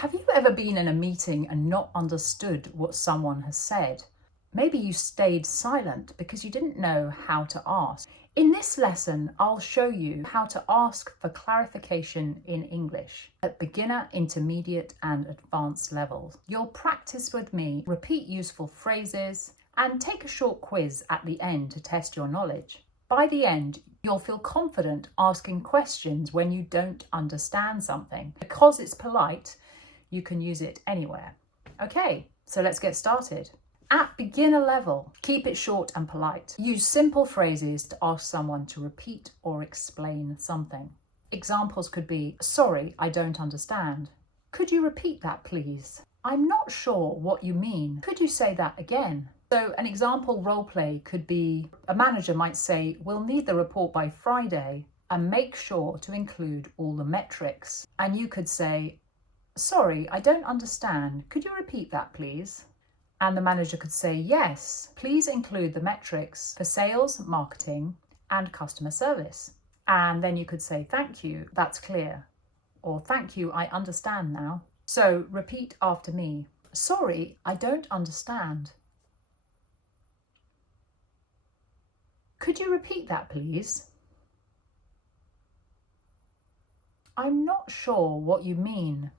Have you ever been in a meeting and not understood what someone has said? Maybe you stayed silent because you didn't know how to ask. In this lesson, I'll show you how to ask for clarification in English at beginner, intermediate, and advanced levels. You'll practice with me, repeat useful phrases, and take a short quiz at the end to test your knowledge. By the end, you'll feel confident asking questions when you don't understand something. Because it's polite, you can use it anywhere. Okay, so let's get started. At beginner level, keep it short and polite. Use simple phrases to ask someone to repeat or explain something. Examples could be, sorry, I don't understand. Could you repeat that, please? I'm not sure what you mean. Could you say that again? So an example role play could be, a manager might say, we'll need the report by Friday and make sure to include all the metrics. And you could say, sorry, I don't understand. Could you repeat that, please? And the manager could say, yes, please include the metrics for sales, marketing, and customer service. And then you could say, thank you, that's clear. Or thank you, I understand now. So repeat after me. Sorry, I don't understand. Could you repeat that, please? I'm not sure what you mean.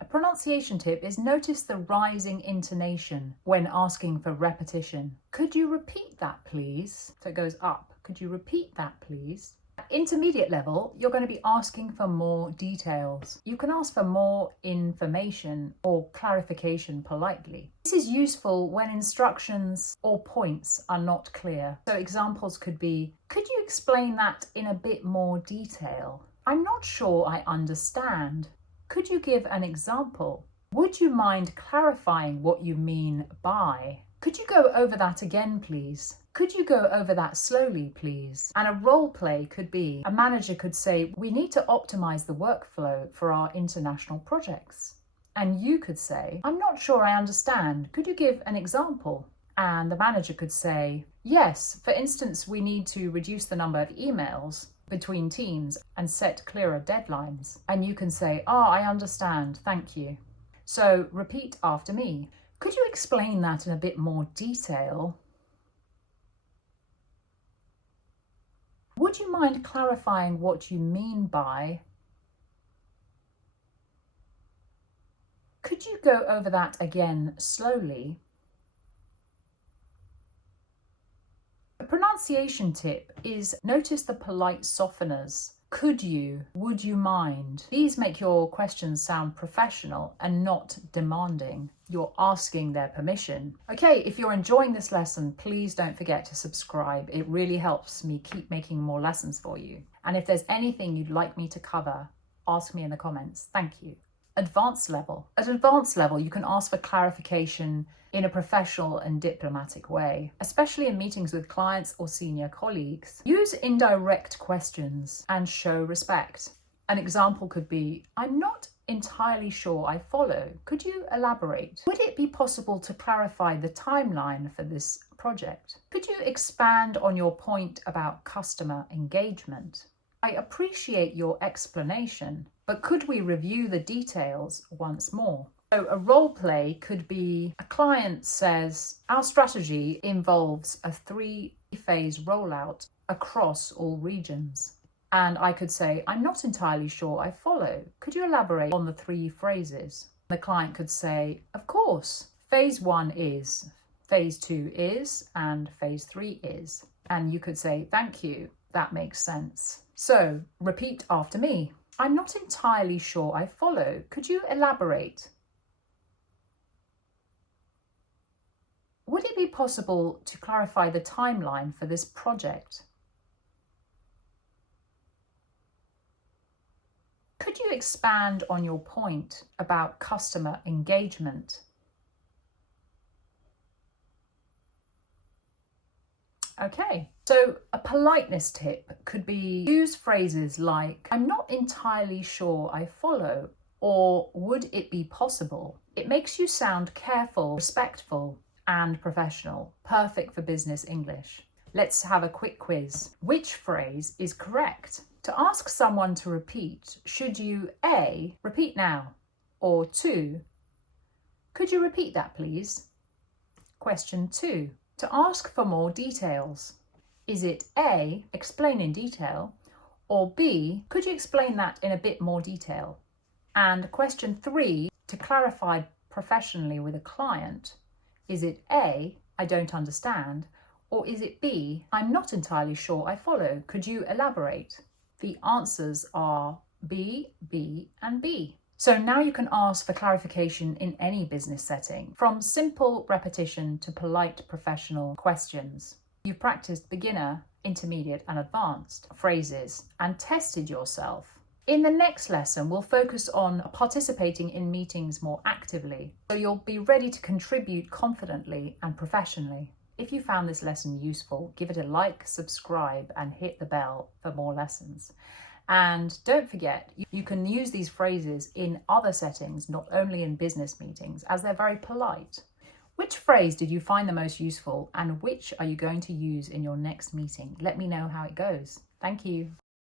A pronunciation tip is notice the rising intonation when asking for repetition. Could you repeat that, please? So it goes up. Could you repeat that, please? At intermediate level, you're going to be asking for more details. You can ask for more information or clarification politely. This is useful when instructions or points are not clear. So examples could be, could you explain that in a bit more detail? I'm not sure I understand. Could you give an example? Would you mind clarifying what you mean by? Could you go over that again, please? Could you go over that slowly, please? And a role play could be, a manager could say, we need to optimize the workflow for our international projects. And you could say, I'm not sure I understand. Could you give an example? And the manager could say, yes, for instance, we need to reduce the number of emails between teams and set clearer deadlines. And you can say, I understand, thank you. So repeat after me. Could you explain that in a bit more detail? Would you mind clarifying what you mean by? Could you go over that again slowly? A pronunciation tip is notice the polite softeners. Could you? Would you mind? These make your questions sound professional and not demanding. You're asking their permission. Okay, if you're enjoying this lesson, please don't forget to subscribe. It really helps me keep making more lessons for you. And if there's anything you'd like me to cover, ask me in the comments. Thank you. Advanced level. At advanced level, you can ask for clarification in a professional and diplomatic way, especially in meetings with clients or senior colleagues. Use indirect questions and show respect. An example could be, I'm not entirely sure I follow. Could you elaborate? Would it be possible to clarify the timeline for this project? Could you expand on your point about customer engagement? I appreciate your explanation, but could we review the details once more? So a role play could be, a client says, our strategy involves a 3-phase rollout across all regions. And I could say, I'm not entirely sure I follow. Could you elaborate on the 3 phrases? The client could say, of course, phase 1 is, phase 2 is, and phase 3 is. And you could say, thank you, that makes sense. So repeat after me. I'm not entirely sure I follow. Could you elaborate? Would it be possible to clarify the timeline for this project? Could you expand on your point about customer engagement? Okay, so a politeness tip could be, use phrases like, I'm not entirely sure I follow, or would it be possible? It makes you sound careful, respectful, and professional. Perfect for business English. Let's have a quick quiz. Which phrase is correct? To ask someone to repeat, should you A, repeat now, or 2, could you repeat that please? Question 2. To ask for more details. Is it A, explain in detail, or B, could you explain that in a bit more detail? And question 3, to clarify professionally with a client. Is it A, I don't understand, or is it B, I'm not entirely sure I follow, could you elaborate? The answers are B, B, and B. So now you can ask for clarification in any business setting, from simple repetition to polite professional questions. You've practiced beginner, intermediate, and advanced phrases and tested yourself. In the next lesson, we'll focus on participating in meetings more actively, so you'll be ready to contribute confidently and professionally. If you found this lesson useful, give it a like, subscribe, and hit the bell for more lessons. And don't forget, you can use these phrases in other settings, not only in business meetings, as they're very polite. Which phrase did you find the most useful, and which are you going to use in your next meeting? Let me know how it goes. Thank you.